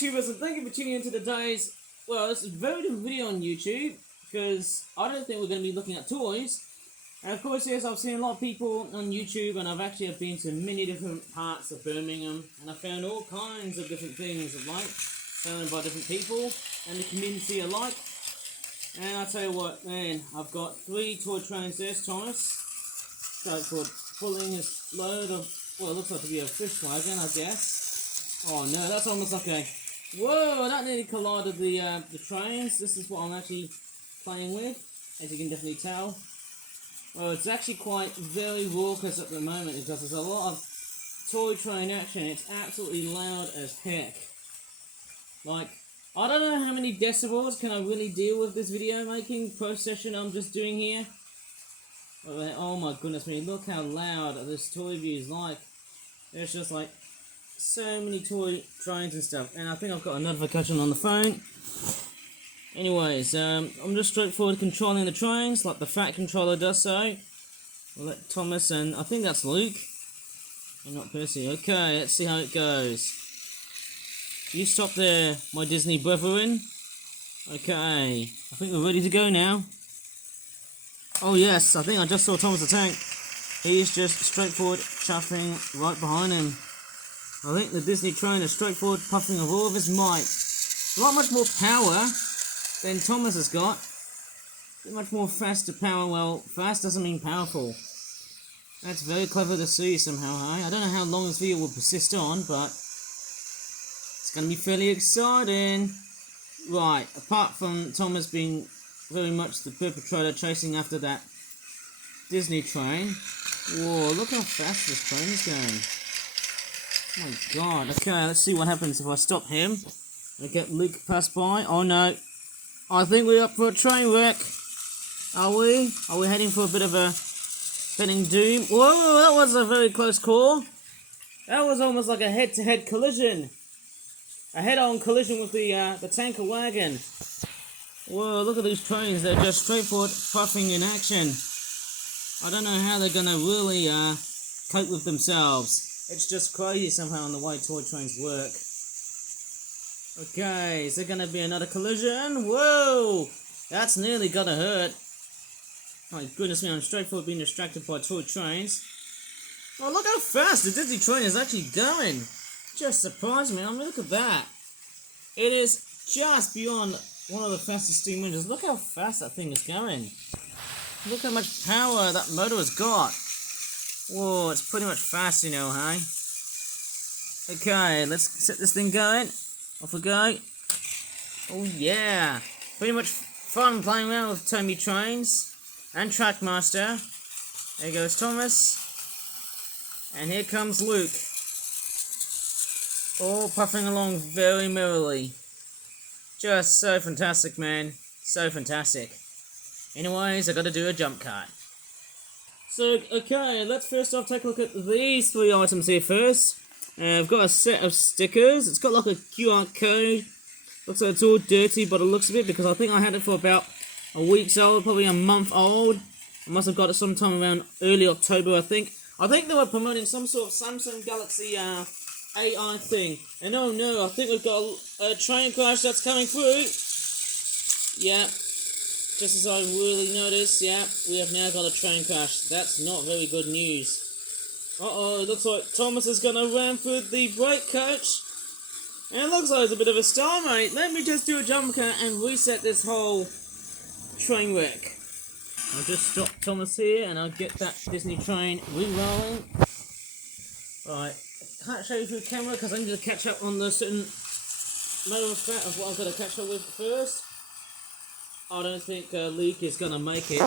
YouTubers, and thank you for tuning into today's, well, this is a very different video on YouTube, because I don't think we're going to be looking at toys. And of course, yes, I've seen a lot of people on YouTube, and I've actually been to many different parts of Birmingham, and I found all kinds of different things of like, found by different people, and the community alike. And I tell you what, man, I've got 3 toy trains there, Thomas. So for pulling his load of, well, it looks like to be a fish wagon, I guess. Oh no, that's almost like a, whoa, that nearly collided the trains. This is what I'm actually playing with, as you can definitely tell. Well, it's actually quite very raucous at the moment because there's a lot of toy train action. It's absolutely loud as heck. Like, I don't know how many decibels can I really deal with this video making procession I'm just doing here. Oh my goodness me, look how loud this toy view is like. There's just like so many toy trains and stuff. And I think I've got a notification on the phone. Anyways, I'm just straightforward controlling the trains like the Fat Controller does so. We'll let Thomas and I think that's Luke. And not Percy. Okay, let's see how it goes. You stop there, my Disney brethren. Okay, I think we're ready to go now. Oh yes, I think I just saw Thomas the Tank. He's just straightforward chuffing right behind him. I think the Disney train is straightforward puffing of all of his might. A lot much more power than Thomas has got. Much more faster power. Well, fast doesn't mean powerful. That's very clever to see somehow, hey? I don't know how long this video will persist on, but it's going to be fairly exciting. Right, apart from Thomas being very much the perpetrator chasing after that Disney train. Whoa, look how fast this train is going. Oh my god. Okay, let's see what happens if I stop him. I get Luke pass by. Oh no. I think we're up for a train wreck. Are we? Are we heading for a bit of a pending doom? Whoa, that was a very close call. That was almost like a head-to-head collision. A head-on collision with the tanker wagon. Whoa, look at these trains. They're just straightforward puffing in action. I don't know how they're going to really cope with themselves. It's just crazy somehow on the way toy trains work. Okay, is there going to be another collision? Whoa! That's nearly going to hurt. My goodness me, I'm straightforward being distracted by toy trains. Oh, look how fast the Disney train is actually going. Just surprised me. I mean, look at that. It is just beyond one of the fastest steam engines. Look how fast that thing is going. Look how much power that motor has got. Whoa, it's pretty much fast, you know, hey? Okay, let's set this thing going. Off we go. Oh yeah. Pretty much fun playing around with Tommy Trains and Trackmaster. There goes Thomas. And here comes Luke. All puffing along very merrily. Just so fantastic, man. So fantastic. Anyways, I gotta do a jump cut. So, okay, let's first off take a look at these 3 items here first. I've got a set of stickers. It's got like a QR code. Looks like it's all dirty, but it looks a bit because I think I had it for about a week's old, probably a month old. I must have got it sometime around early October, I think. I think they were promoting some sort of Samsung Galaxy AI thing. And oh no, I think we've got a train crash that's coming through. Yeah, just as I really noticed, yeah, we have now got a train crash. That's not very good news. Uh-oh, it looks like Thomas is going to ram through the brake coach. And it looks like it's a bit of a stalemate. Let me just do a jump cut and reset this whole train wreck. I'll just stop Thomas here and I'll get that Disney train re-rolling. Right, I can't show you through the camera because I need to catch up on the certain matter of fact of what I've got to catch up with first. I don't think Luke is going to make it.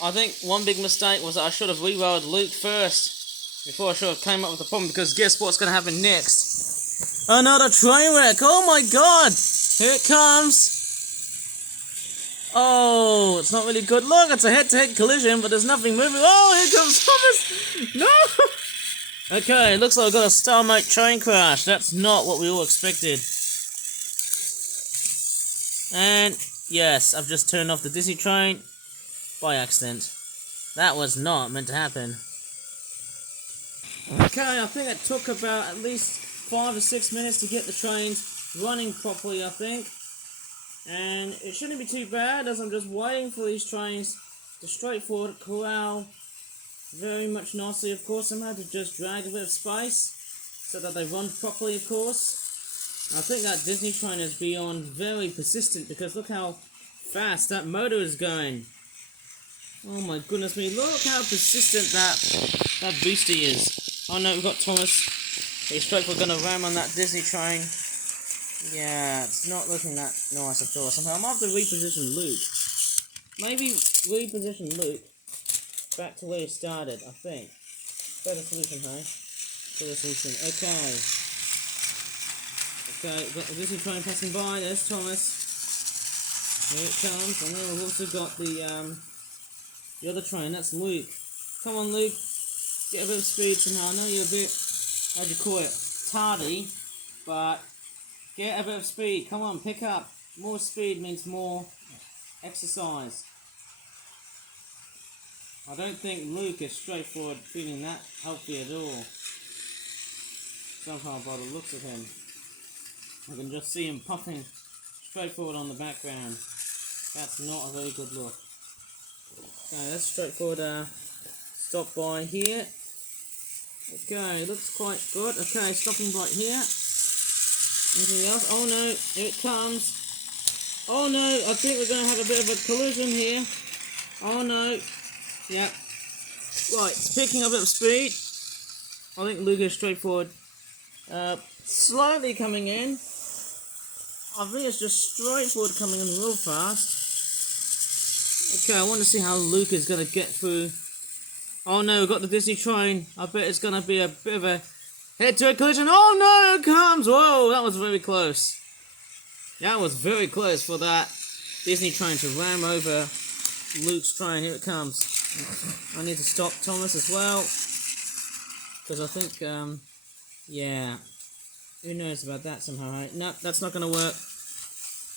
I think one big mistake was that I should have re-rolled Luke first before I should have came up with the problem, because guess what's going to happen next? Another train wreck! Oh my god! Here it comes! Oh, it's not really good. Look, it's a head-to-head collision, but there's nothing moving. Oh, here comes Thomas! No! Okay, looks like I've got a stalemate train crash. That's not what we all expected. And yes, I've just turned off the Disney train by accident. That was not meant to happen. Okay, I think it took about at least 5 or 6 minutes to get the trains running properly, I think. And it shouldn't be too bad, as I'm just waiting for these trains to straightforward corral very much nicely, of course. I'm going to just drag a bit of space so that they run properly, of course. I think that Disney train is beyond very persistent, because look how fast that motor is going. Oh my goodness me, look how persistent that beastie is. Oh no, we've got Thomas. He's straightforward going to ram on that Disney train. Yeah, it's not looking that nice at all. Somehow I might have to reposition Luke. Maybe reposition Luke back to where he started, I think. Better solution, hey? Better solution. Okay. Okay, we've got the Disney train passing by. There's Thomas. Here it comes. And then we've also got the other train. That's Luke. Come on, Luke. Get a bit of speed somehow. I know you're a bit, how do you call it, tardy, but get a bit of speed. Come on, pick up. More speed means more exercise. I don't think Luke is straightforward feeling that healthy at all. Somehow by the looks of him. I can just see him puffing straightforward on the background. That's not a very good look. Okay, let's straightforward stop by here. Okay, looks quite good. Okay, stopping right here. Anything else? Oh no, here it comes. Oh no, I think we're going to have a bit of a collision here. Oh no. Yep. Right, it's picking up a bit of speed. I think Luke is straightforward. Slowly coming in. I think it's just straightforward coming in real fast. Okay, I want to see how Luke is going to get through. Oh no, we've got the Disney train. I bet it's going to be a bit of a head-to-head collision. Oh no, it comes! Whoa, that was very close. That was very close for that Disney train to ram over Luke's train. Here it comes. I need to stop Thomas as well, because I think, yeah, who knows about that somehow, right? No, that's not going to work.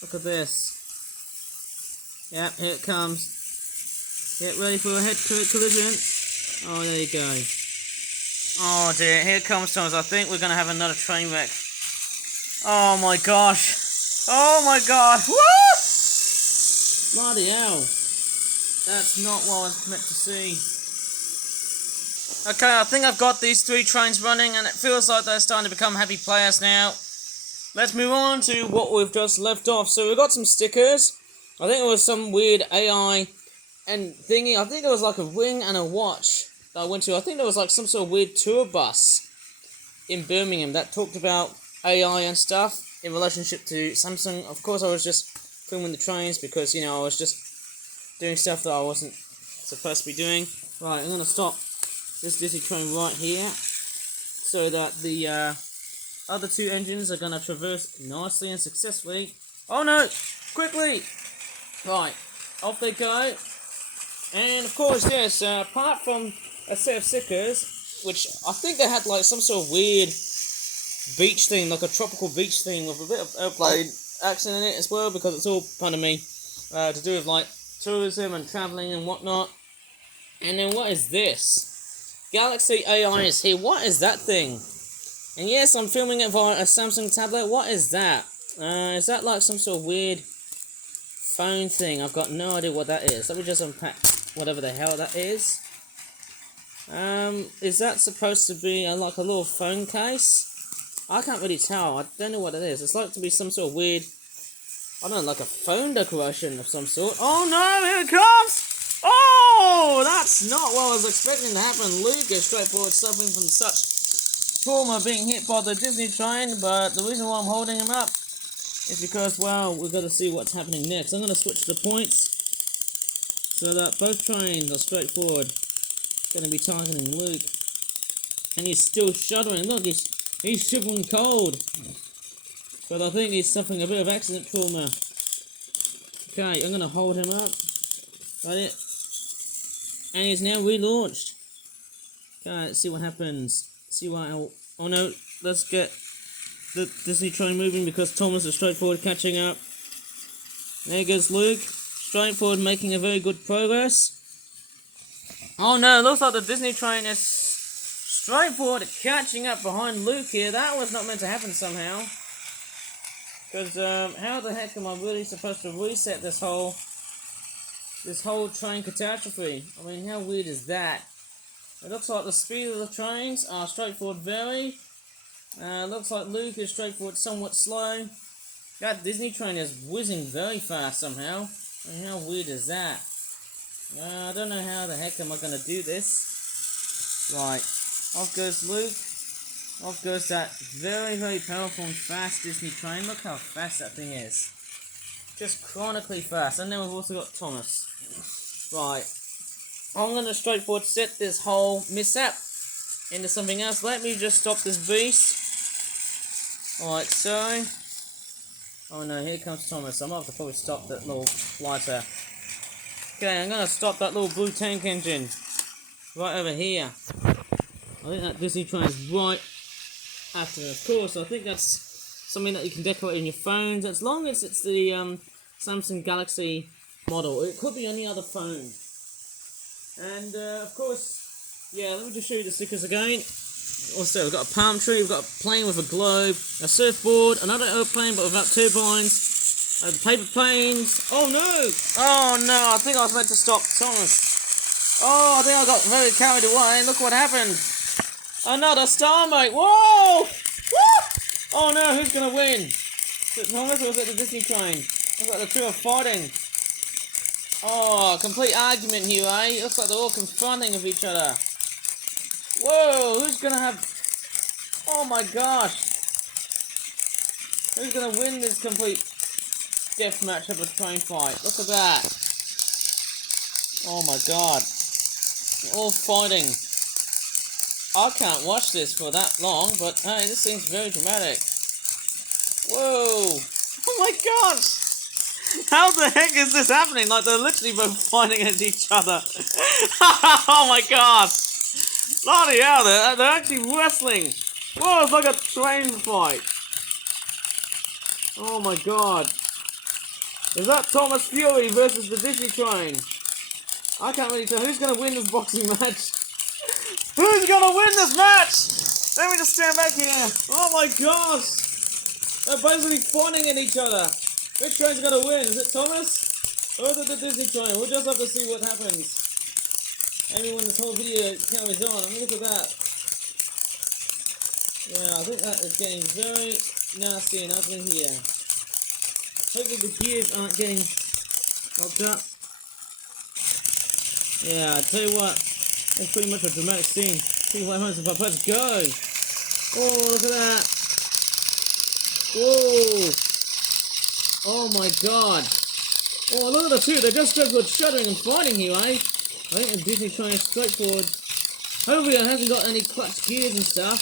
Look at this. Yep, here it comes. Get ready for a head-to-head collision. Oh, there you go. Oh dear, here comes Thomas. I think we're going to have another train wreck. Oh my gosh. Oh my god. Woo! Bloody hell. That's not what I was meant to see. Okay, I think I've got these 3 trains running, and it feels like they're starting to become heavy players now. Let's move on to what we've just left off. So we've got some stickers. I think it was some weird AI and thingy. I think there was like a ring and a watch that I went to. I think there was like some sort of weird tour bus in Birmingham that talked about AI and stuff in relationship to Samsung. Of course, I was just filming the trains because, you know, I was just doing stuff that I wasn't supposed to be doing. Right, I'm going to stop this Disney train right here so that the other 2 engines are going to traverse nicely and successfully. Oh no! Quickly! Right, off they go. And of course, yes, apart from a set of stickers, which I think they had like some sort of weird beach theme, like a tropical beach theme with a bit of airplane accent in it as well, because it's all, pardon me, to do with like tourism and travelling and whatnot. And then what is this? Galaxy AI is here. What is that thing? And yes, I'm filming it via a Samsung tablet. What is that? Is that like some sort of weird phone thing? I've got no idea what that is. Let me just unpack whatever the hell that is. Is that supposed to be like a little phone case? I can't really tell. I don't know what it is. It's like to be some sort of weird, I don't know, like a phone decoration of some sort. Oh no, here it comes! Oh, that's not what I was expecting to happen. Luke is straightforward suffering from such trauma being hit by the Disney train, but the reason why I'm holding him up is because, well, we've got to see what's happening next. I'm going to switch the points so that both trains are straightforward. Going to be targeting Luke. And he's still shuddering. Look, he's shivering cold. But I think he's suffering a bit of accident trauma. Okay, I'm going to hold him up. Got it. And he's now relaunched. Okay, let's see what happens. See what... Oh no, let's get the Disney train moving because Thomas is straightforward catching up. There goes Luke. Straightforward making a very good progress. Oh no, it looks like the Disney train is Straightforward catching up behind Luke here. That was not meant to happen somehow. Because how the heck am I really supposed to reset this whole train catastrophe? I mean, how weird is that? It looks like the speed of the trains are straightforward very. Looks like Luke is straightforward somewhat slow. That Disney train is whizzing very fast somehow. I mean, how weird is that? I don't know how the heck am I going to do this. Right, off goes Luke. Off goes that very, very powerful and fast Disney train. Look how fast that thing is. Just chronically fast. And then we've also got Thomas. Right. I'm going to straightforward set this whole mishap into something else. Let me just stop this beast. Like so. Oh no, here comes Thomas. I might have to probably stop that little lighter. Okay, I'm going to stop that little blue tank engine. Right over here. I think that Disney train is right after, of course. I think that's something that you can decorate in your phones, as long as it's the Samsung Galaxy model. It could be any other phone. And of course, yeah, let me just show you the stickers again. Also, we've got a palm tree, we've got a plane with a globe, a surfboard, another airplane but without turbines, paper planes. Oh no! Oh no, I think I was meant to stop Thomas. Oh, I think I got very carried away. Look what happened. Another stalemate. Whoa! Woo! Oh no, who's gonna win? Is it Thomas or is it the Disney train? Looks like the two are fighting. Oh, complete argument here, eh? Looks like they're all confronting of each other. Whoa, who's gonna have... Oh my gosh. Who's gonna win this complete death match of a train fight? Look at that. Oh my god. They're all fighting. I can't watch this for that long, but hey, this seems very dramatic. Whoa. Oh my gosh. How the heck is this happening? Like, they're literally both fighting at each other. Oh my god. Bloody hell, they're actually wrestling. Whoa, it's like a train fight. Oh my god. Is that Thomas Fury versus the Disney train? I can't really tell. Who's going to win this boxing match? Who's going to win this match? Let me just stand back here. Oh my gosh. They're basically fighting at each other. Which train's going to win? Is it Thomas? Or is it the Disney train? We'll just have to see what happens. Maybe when this whole video carries on. I mean, look at that. Yeah, I think that is getting very nasty and ugly here. Hopefully the gears aren't getting knocked up. Yeah, I tell you what. That's pretty much a dramatic scene. See what happens if I press go. Oh, look at that. Whoa. Oh my god. Oh, look at the two. They're just shuddering and fighting here, eh? I think the Disney train is straightforward. Hopefully it hasn't got any clutch gears and stuff.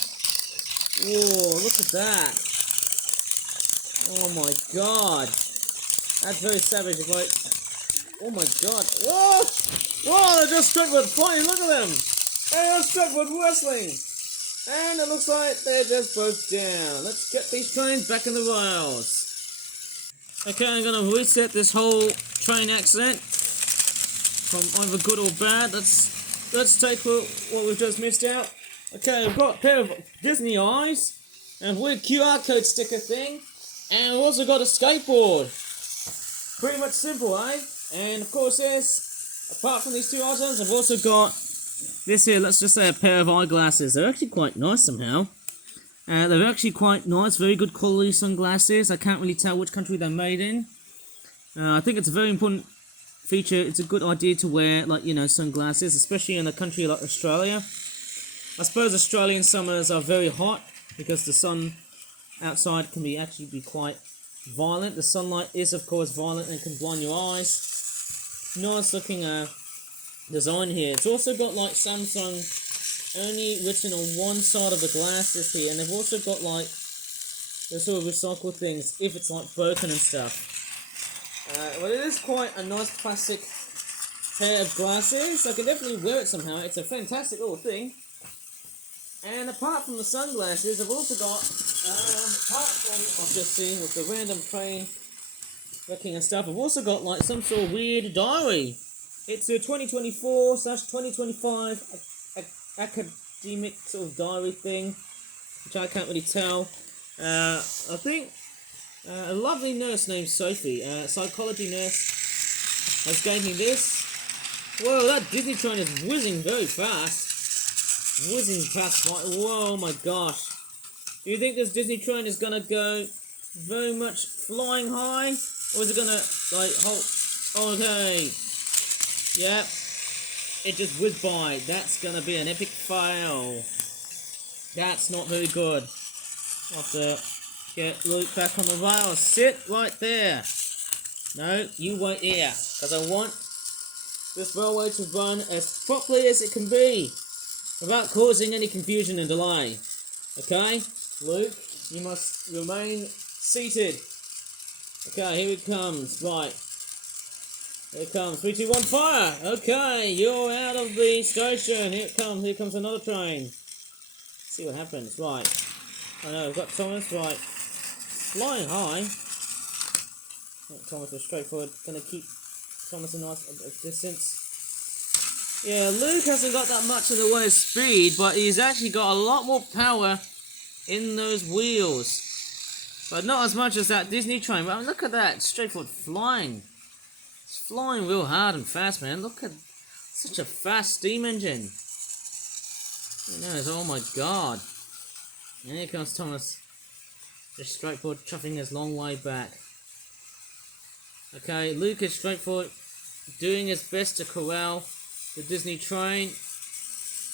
Whoa, look at that. Oh my god. That's very savage, right? Oh my god. Whoa! Whoa, they're just straightforward fighting. Look at them. They're just straightforward wrestling. And it looks like they're just both down. Let's get these trains back in the rails. Okay, I'm going to reset this whole train accident from either good or bad. Let's take what we've just missed out. Okay, we've got a pair of Disney eyes and a weird QR code sticker thing, and we've also got a skateboard. Pretty much simple, eh? And of course, yes, apart from these two items, I've also got this here. Let's just say a pair of eyeglasses. They're actually quite nice somehow. They're actually quite nice, very good quality sunglasses. I can't really tell which country they're made in. I think it's a very important feature. It's a good idea to wear, like, you know, sunglasses, especially in a country like Australia. I suppose Australian summers are very hot because the sun outside can actually be quite violent. The sunlight is, of course, violent and can blind your eyes. Nice looking design here. It's also got, like, Samsung only written on one side of the glasses here, and they've also got, like, the sort of recycled things if it's, like, broken and stuff. Well, it is quite a nice plastic pair of glasses. I can definitely wear it somehow. It's a fantastic little thing. And apart from the sunglasses, I've also got, apart from I've just seen with the random train wrecking and stuff, I've also got, like, some sort of weird diary. It's a 2024/2025 demonic sort of diary thing, which I can't really tell. I think a lovely nurse named Sophie, psychology nurse, has gave me this. Whoa, that Disney train is whizzing very fast. Whizzing past my... Whoa, my gosh. Do you think this Disney train is going to go very much flying high? Or is it going to, like, hold... Okay. Yep. It just whizzed by. That's going to be an epic fail. That's not very good. I'll have to get Luke back on the rails. Sit right there. No, you wait here. Because I want this railway to run as properly as it can be without causing any confusion and delay. Okay? Luke, you must remain seated. Okay, here it comes. Right. Here it comes. 3, 2, 1, fire! Okay, you're out of the station. Here it comes. Here comes another train. Let's see what happens. Right. I know, I've got Thomas. Right. Flying high. Thomas was straightforward. Gonna keep Thomas a nice distance. Yeah, Luke hasn't got that much in the way of speed, but he's actually got a lot more power in those wheels. But not as much as that Disney train. But I mean, look at that, straightforward flying. It's flying real hard and fast, man. Look at such a fast steam engine. Who knows? Oh my god. And here comes Thomas. Just straightforward chuffing his long way back. Okay, Luke is straightforward doing his best to corral the Disney train.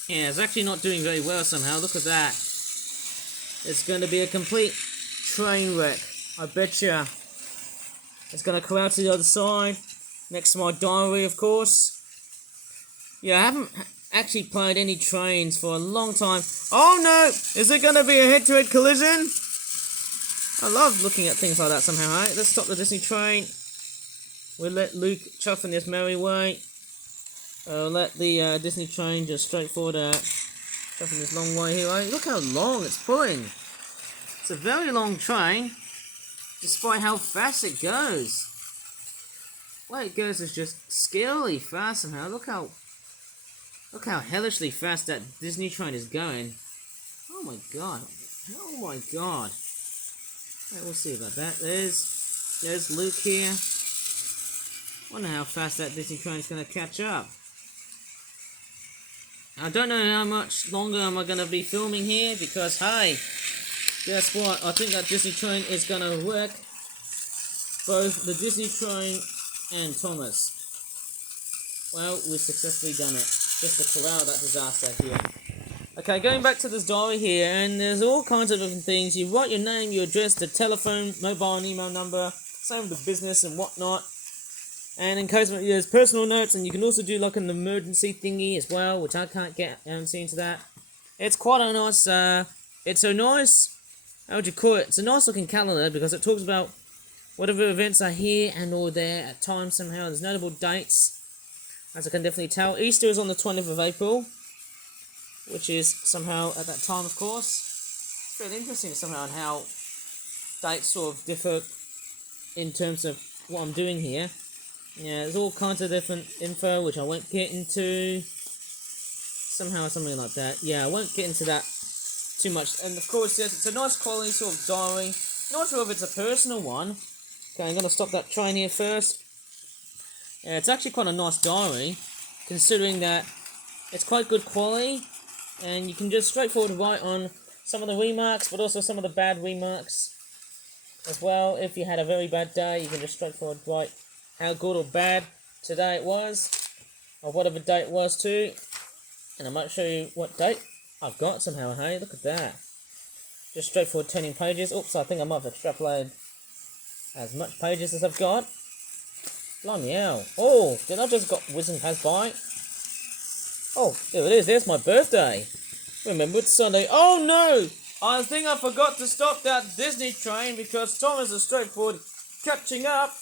Yeah, it's actually not doing very well somehow. Look at that. It's going to be a complete train wreck. I betcha. It's going to corral to the other side. Next to my diary, of course. Yeah, I haven't actually played any trains for a long time. Oh no! Is it going to be a head-to-head collision? I love looking at things like that somehow, right? Let's stop the Disney train. We'll let Luke chuff in his merry way. Let the Disney train just straightforward chuff in this long way here, right? Look how long it's pulling. It's a very long train, despite how fast it goes. The way it goes is just scarily fast somehow. Look how hellishly fast that Disney train is going. Oh my god. Oh my god. Right, we'll see about that. There's Luke here. Wonder how fast that Disney train is going to catch up. I don't know how much longer am I going to be filming here because, hey, guess what? I think that Disney train is going to wreck both the Disney train and Thomas. Well, we've successfully done it. Just to corral that disaster here. Okay, going back to this diary here, and there's all kinds of different things. You write your name, your address, the telephone, mobile and email number, same with the business and whatnot. And in case there's personal notes, and you can also do like an emergency thingy as well, which I can't get, I haven't seen to that. It's quite a nice, it's a nice, how would you call it? It's a nice looking calendar because it talks about whatever events are here and or there at times somehow. There's notable dates, as I can definitely tell. Easter is on the 20th of April, which is somehow at that time, of course. It's really interesting somehow on how dates sort of differ in terms of what I'm doing here. Yeah, there's all kinds of different info which I won't get into. Somehow, something like that. Yeah, I won't get into that too much. And of course, yes, it's a nice quality sort of diary. Not sure if it's a personal one. Okay, I'm going to stop that train here first. Yeah, it's actually quite a nice diary, considering that it's quite good quality. And you can just straightforward write on some of the remarks, but also some of the bad remarks as well. If you had a very bad day, you can just straightforward write how good or bad today it was, or whatever date it was too. And I might show you what date I've got somehow. Hey, look at that. Just straightforward turning pages. Oops, I think I might have extrapolated as much pages as I've got. Blimey hell. Oh, did I just got whizzing past by? Oh, there it is. There's my birthday. Remember, it's Sunday. Oh no! I think I forgot to stop that Disney train because Thomas is straightforward catching up.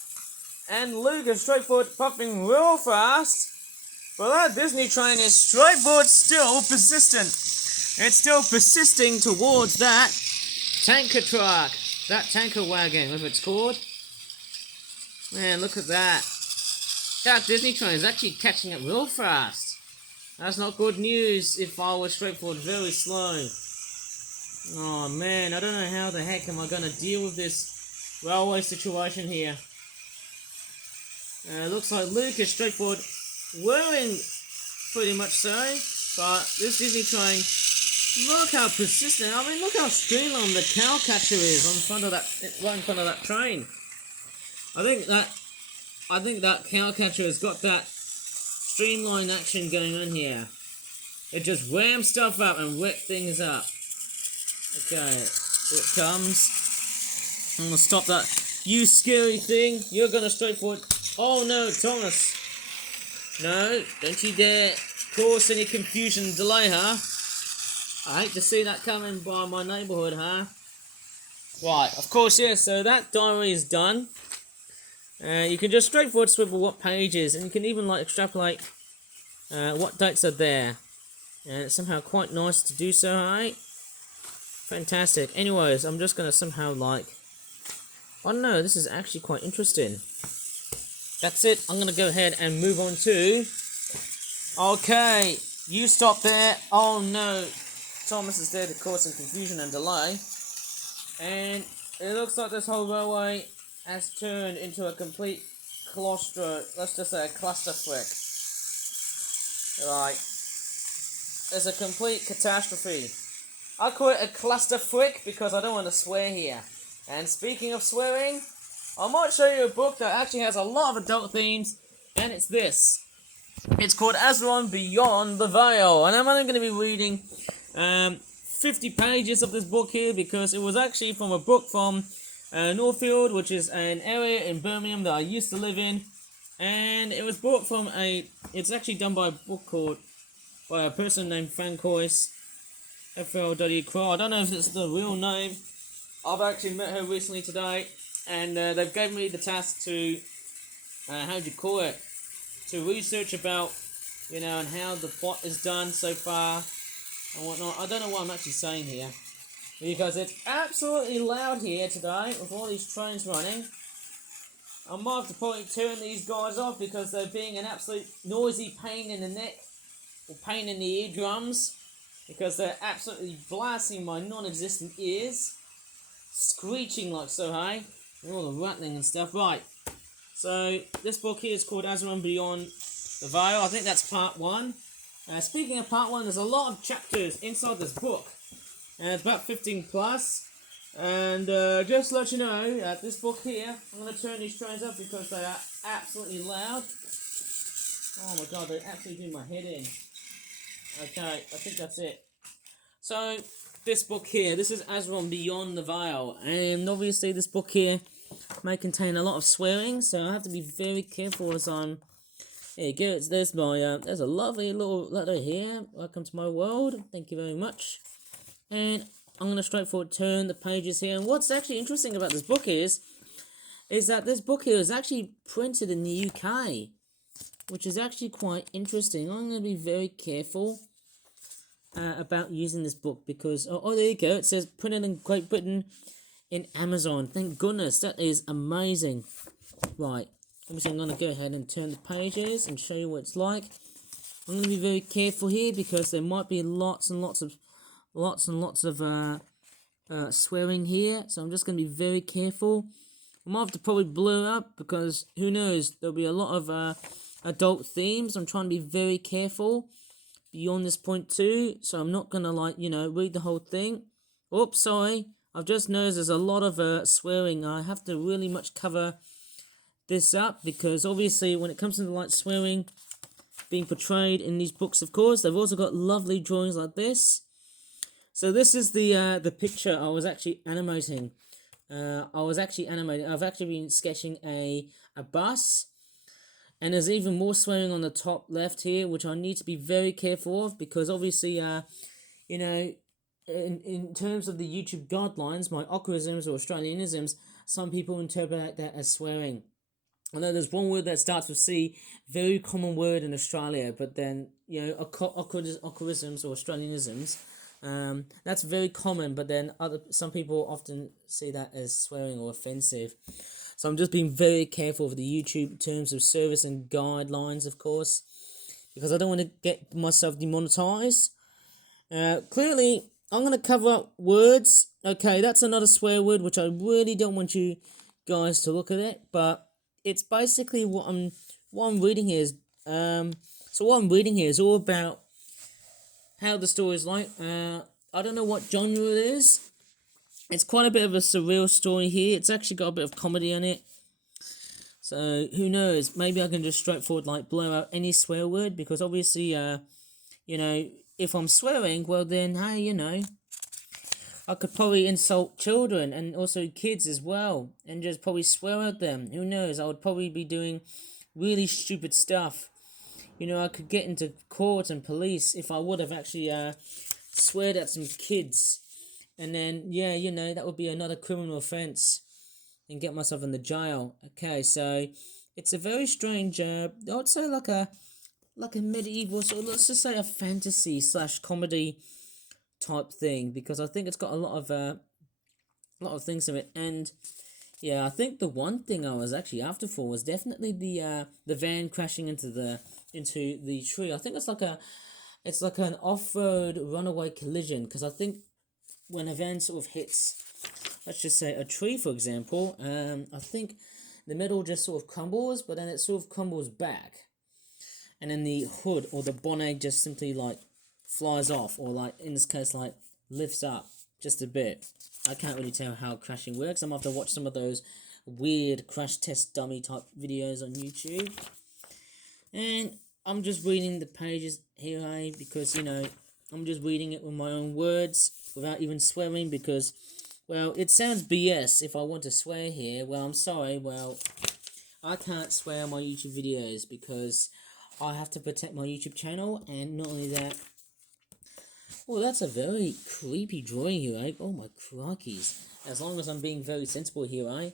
And Luke is straightforward puffing real fast. But that Disney train is straightforward still persistent. It's still persisting towards that tanker truck. That tanker wagon, whatever it's called. Man, look at that. That Disney train is actually catching up real fast. That's not good news if I was straightforward, very slow. Oh man, I don't know how the heck am I gonna deal with this railway situation here. Looks like Luke is straightforward, whirring pretty much so, but this Disney train, look how persistent, I mean look how streamlined the cow catcher is on front of that, right in front of that train. I think that cow catcher has got that streamline action going on here. It just rams stuff up and wet things up. Okay, here it comes. I'm gonna stop that. You scary thing, you're gonna straightforward. Oh no, Thomas. No, don't you dare cause any confusion and delay, huh? I hate to see that coming by my neighbourhood, huh? Right, of course, yeah, so that diary is done. You can just straightforward swivel what pages, and you can even like extrapolate what dates are there. And it's somehow quite nice to do so, right? Fantastic. Anyways, I'm just going to somehow like... Oh no, this is actually quite interesting. That's it. I'm going to go ahead and move on to... Okay, you stop there. Oh no. Thomas is there to cause some confusion and delay. And it looks like this whole railway has turned into a complete let's just say a clusterfuck. Right. There's a complete catastrophe. I call it a clusterfuck because I don't want to swear here. And speaking of swearing, I might show you a book that actually has a lot of adult themes, and it's this. It's called Azeron Beyond the Veil, and I'm only going to be reading 50 pages of this book here because it was actually from a book from Northfield, which is an area in Birmingham that I used to live in, and it was bought from it's actually done by a person named Francois FLW Crow. I don't know if it's the real name. I've actually met her recently today, and they've given me the task to, to research about, and how the plot is done so far, and whatnot. I don't know what I'm actually saying here, because it's absolutely loud here today, with all these trains running. I might have to probably turn these guys off, because they're being an absolute noisy pain in the neck, or pain in the eardrums, because they're absolutely blasting my non-existent ears, screeching like so high, and all the rattling and stuff. Right, so this book here is called Azeron Beyond the Veil. I think that's part 1. Speaking of part 1, there's a lot of chapters inside this book, and it's about 15 plus. And just to let you know, this book here, I'm going to turn these trains up because they are absolutely loud. Oh my god, they absolutely do my head in. Okay, I think that's it. So, this book here, this is Azeron Beyond the Veil, and obviously this book here may contain a lot of swearing, so I have to be very careful as I'm... There you go, there's a lovely little letter here. Welcome to my world, thank you very much. And I'm going to straightforward turn the pages here, and what's actually interesting about this book is that this book here is actually printed in the UK, which is actually quite interesting. I'm going to be very careful about using this book because, oh, there you go, it says printed in Great Britain in Amazon. Thank goodness, that is amazing. Right, obviously I'm going to go ahead and turn the pages and show you what it's like. I'm going to be very careful here because there might be lots and lots of swearing here, so I'm just going to be very careful. I might have to probably blur up because who knows, there'll be a lot of adult themes. I'm trying to be very careful beyond this point too, so I'm not going to read the whole thing. Oops, sorry, I've just noticed there's a lot of swearing. I have to really much cover this up because obviously when it comes to swearing being portrayed in these books, of course, they've also got lovely drawings like this. So this is the picture I was actually animating. I've actually been sketching a bus, and there's even more swearing on the top left here, which I need to be very careful of because obviously, in terms of the YouTube guidelines, my Awkwardisms or Australianisms, some people interpret that as swearing. I know there's one word that starts with C, very common word in Australia, but then Awkwardisms or Australianisms. That's very common, but then some people often see that as swearing or offensive. So I'm just being very careful with the YouTube terms of service and guidelines, of course. because I don't want to get myself demonetized. Clearly, I'm going to cover up words. Okay, that's another swear word, which I really don't want you guys to look at it, but it's basically what I'm reading here is, so what I'm reading here is all about how the story is like. I don't know what genre it is. It's quite a bit of a surreal story here. It's actually got a bit of comedy in it. So, who knows? Maybe I can just straightforward, like, blow out any swear word, because obviously, you know, if I'm swearing, well then, hey, you know, I could probably insult children and also kids as well, and just probably swear at them. Who knows? I would probably be doing really stupid stuff. You know, I could get into court and police if I would have actually sweared at some kids. And then, yeah, you know, that would be another criminal offence and get myself in the jail. Okay, so it's a very strange, I would say like a medieval, so let's just say a fantasy / comedy type thing, because I think it's got a lot of things in it. And yeah, I think the one thing I was actually after for was definitely the van crashing into the tree. I think it's like an off-road runaway collision, because I think when a van sort of hits, let's just say a tree, for example, I think the metal just sort of crumbles, but then it sort of crumbles back, and then the hood or the bonnet just simply like flies off, or like in this case like lifts up just a bit. I can't really tell how crashing works. I'm gonna have to watch some of those weird crash test dummy type videos on YouTube. And I'm just reading the pages here, because, you know, I'm just reading it with my own words without even swearing, because, well, it sounds BS if I want to swear here. Well, I'm sorry, well, I can't swear on my YouTube videos because I have to protect my YouTube channel. And not only that, well, that's a very creepy drawing here, eh? Oh my crockies. As long as I'm being very sensible here, eh?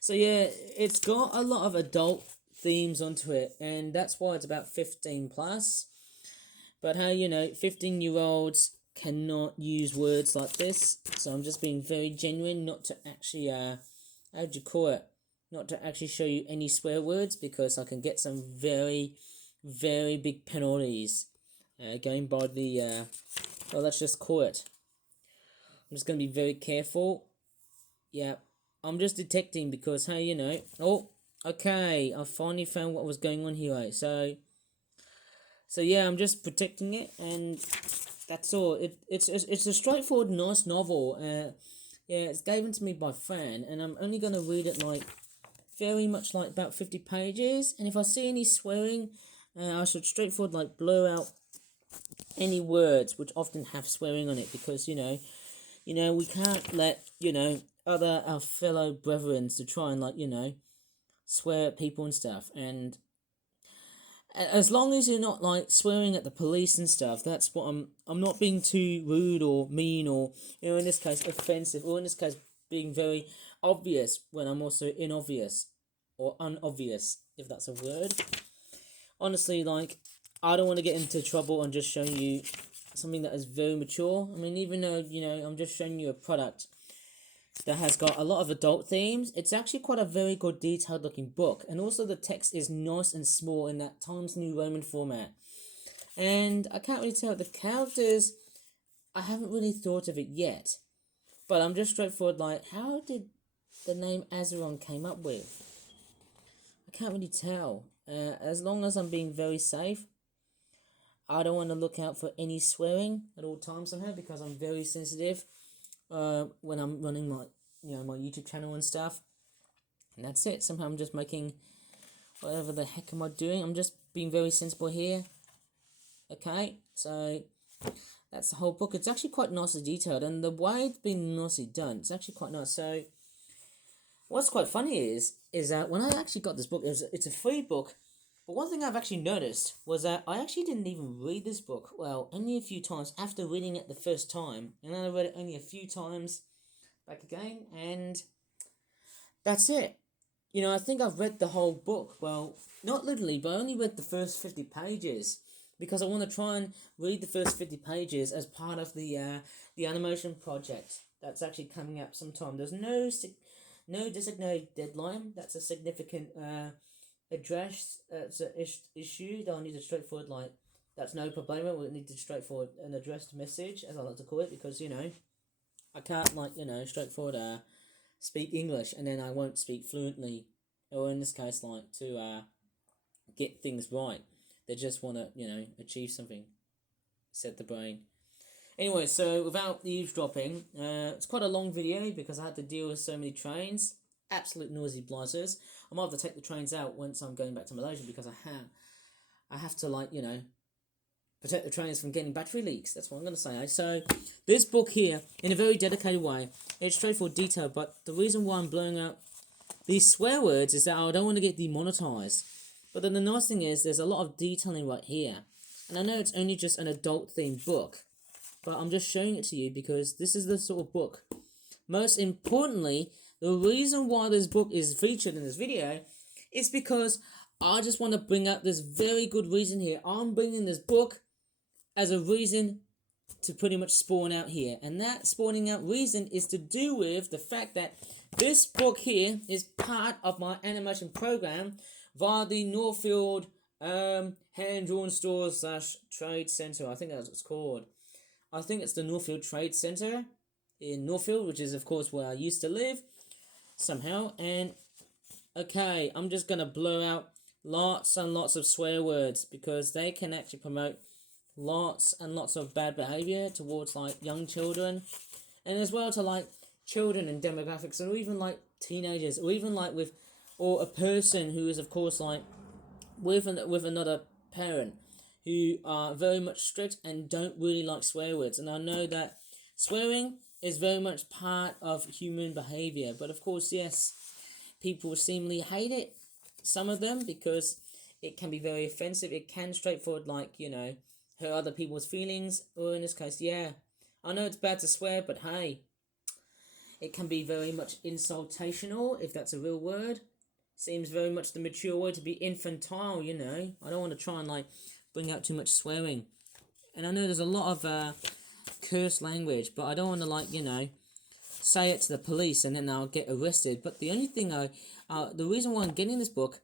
So yeah, it's got a lot of adult themes onto it, and that's why it's about 15 plus. But how, you know, 15-year-olds cannot use words like this, so I'm just being very genuine, not to actually, how do you call it? Not to actually show you any swear words, because I can get some very, very big penalties. Going by the, well, let's just call it. I'm just going to be very careful. Yeah, I'm just detecting, because, hey, you know, oh, okay, I finally found what was going on here, right? So yeah, I'm just protecting it, and that's all. It's a straightforward, nice novel. Yeah, it's given to me by Fran, and I'm only going to read it, like, very much, like, about 50 pages, and if I see any swearing, I should straightforward, like, blow out any words which often have swearing on it, because, you know, we can't let, you know, our fellow brethren to try and, like, you know, swear at people and stuff. And as long as you're not, like, swearing at the police and stuff, that's what I'm not being too rude or mean, or, you know, in this case offensive, or in this case being very obvious when I'm also inobvious or unobvious, if that's a word. Honestly, like, I don't want to get into trouble on just showing you something that is very mature. I mean, even though, you know, I'm just showing you a product that has got a lot of adult themes, it's actually quite a very good detailed looking book. And also the text is nice and small in that Times New Roman format. And I can't really tell the characters, I haven't really thought of it yet. But I'm just straightforward, like, how did the name Azeron came up with? I can't really tell. As long as I'm being very safe, I don't want to look out for any swearing at all times somehow, because I'm very sensitive when I'm running my, you know, my YouTube channel and stuff. And that's it. Somehow I'm just making whatever the heck am I doing. I'm just being very sensible here. Okay, so that's the whole book. It's actually quite nicely detailed, and the way it's been nicely done, it's actually quite nice. So what's quite funny is that when I actually got this book, it's a free book. But one thing I've actually noticed was that I actually didn't even read this book, well, only a few times after reading it the first time. And then I read it only a few times back again, and that's it. You know, I think I've read the whole book. Well, not literally, but I only read the first 50 pages, because I want to try and read the first 50 pages as part of the animation project that's actually coming up sometime. There's no designated deadline. That's a significant addressed as an issue that I need a straightforward, like, that's no problemo. We need to straightforward an addressed message, as I like to call it, because, I can't, like, straightforward speak English and then I won't speak fluently, or in this case, like, to get things right. They just want to, achieve something, said the brain. Anyway, so without eavesdropping, it's quite a long video because I had to deal with so many trains. Absolute noisy blighters. I might have to take the trains out once I'm going back to Malaysia because I have to, like, protect the trains from getting battery leaks. That's what I'm going to say. So this book here, in a very dedicated way, it's straightforward detail, but the reason why I'm blowing out these swear words is that I don't want to get demonetized. But then the nice thing is there's a lot of detailing right here. And I know it's only just an adult-themed book, but I'm just showing it to you because this is the sort of book. Most importantly, the reason why this book is featured in this video is because I just want to bring out this very good reason here. I'm bringing this book as a reason to pretty much spawn out here. And that spawning out reason is to do with the fact that this book here is part of my animation program via the Northfield hand-drawn store / trade center. I think that's what it's called. I think it's the Northfield Trade Center in Northfield, which is, of course, where I used to live somehow. And, okay, I'm just going to blow out lots and lots of swear words because they can actually promote lots and lots of bad behavior towards, like, young children. And as well to, like, children in demographics, or even, like, teenagers, or even, like, or a person who is, of course, like, with another parent who are very much strict and don't really like swear words. And I know that swearing is very much part of human behavior. But of course, yes, people seemingly hate it, some of them, because it can be very offensive. It can straightforward, like, hurt other people's feelings. Or in this case, yeah, I know it's bad to swear, but hey, it can be very much insultational, if that's a real word. Seems very much the mature way to be infantile, I don't want to try and, like, bring out too much swearing. And I know there's a lot of curse language, but I don't want to, like, say it to the police and then I'll get arrested. But the only thing the reason why I'm getting this book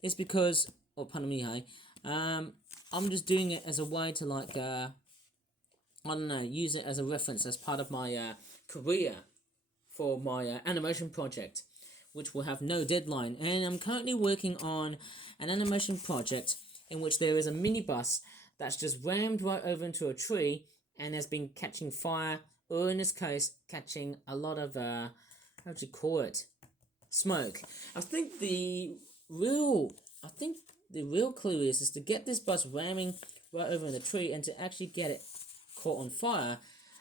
is because, pardon me, hey, I'm just doing it as a way to, like, I don't know, use it as a reference as part of my career for my animation project, which will have no deadline. And I'm currently working on an animation project in which there is a minibus that's just rammed right over into a tree and has been catching fire, or in this case, catching a lot of, how do you call it, smoke. I think the real clue is to get this bus ramming right over in the tree and to actually get it caught on fire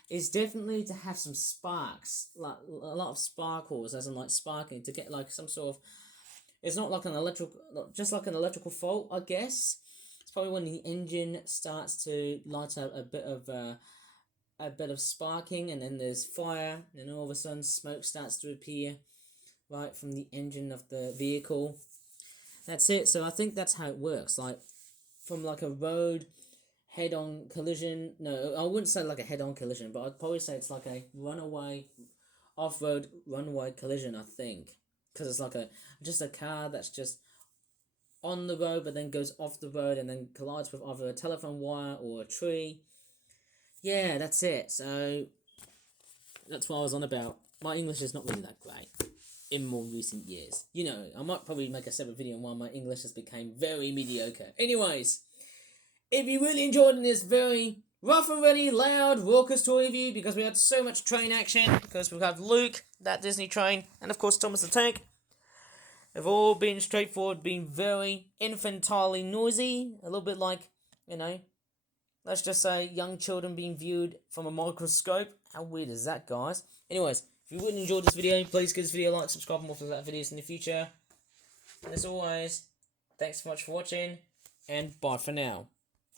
is definitely to have some sparks, like a lot of sparkles, as in, like, sparking, to get, like, some sort of, it's not like just like an electrical fault, I guess. It's probably when the engine starts to light up a bit of sparking, and then there's fire, and then all of a sudden smoke starts to appear right from the engine of the vehicle. That's it. So I think that's how it works, like, from, like, a road head-on collision. No, I wouldn't say like a head-on collision, but I'd probably say it's like a off-road runaway collision, I think. Because it's like just a car that's just on the road, but then goes off the road and then collides with either a telephone wire or a tree. Yeah, that's it. So that's what I was on about. My English is not really that great in more recent years. I might probably make a separate video on why my English has become very mediocre. Anyways, if you really enjoyed this very rough and ready, loud, raucous toy review, because we had so much train action, because we have Luke, that Disney train, and of course Thomas the Tank, have all been straightforward, been very infantilely noisy, a little bit like, let's just say young children being viewed from a microscope. How weird is that, guys? Anyways, if you really enjoyed this video, please give this video a like, subscribe for more for that videos in the future. And as always, thanks so much for watching, and bye for now.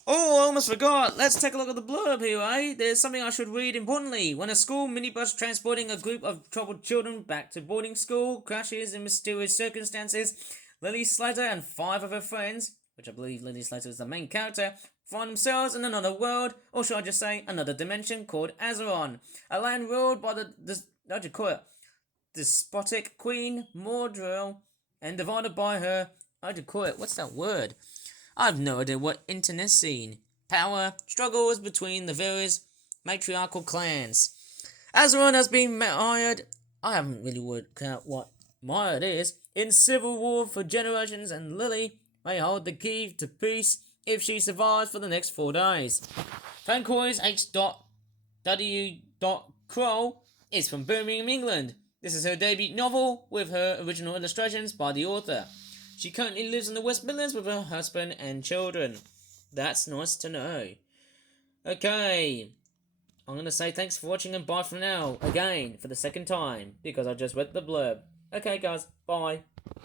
Oh, I almost forgot. Let's take a look at the blurb here, eh? There's something I should read importantly. When a school minibus transporting a group of troubled children back to boarding school crashes in mysterious circumstances, Lily Slater and 5 of her friends, which I believe Lily Slater is the main character, find themselves in another world, or should I just say another dimension, called Azeron, a land ruled by the despotic Queen Mordril, and divided by her how to call it? What's that word? I've no idea what internecine. Power struggles between the various matriarchal clans. Azeron has been mired. I haven't really worked out what mired is. In civil war for generations, and Lily may hold the key to peace if she survives for the next 4 days. Fancoys H.W. Kroll is from Birmingham, England. This is her debut novel with her original illustrations by the author. She currently lives in the West Midlands with her husband and children. That's nice to know. Okay, I'm going to say thanks for watching and bye for now, again, for the second time, because I just read the blurb. Okay guys, bye.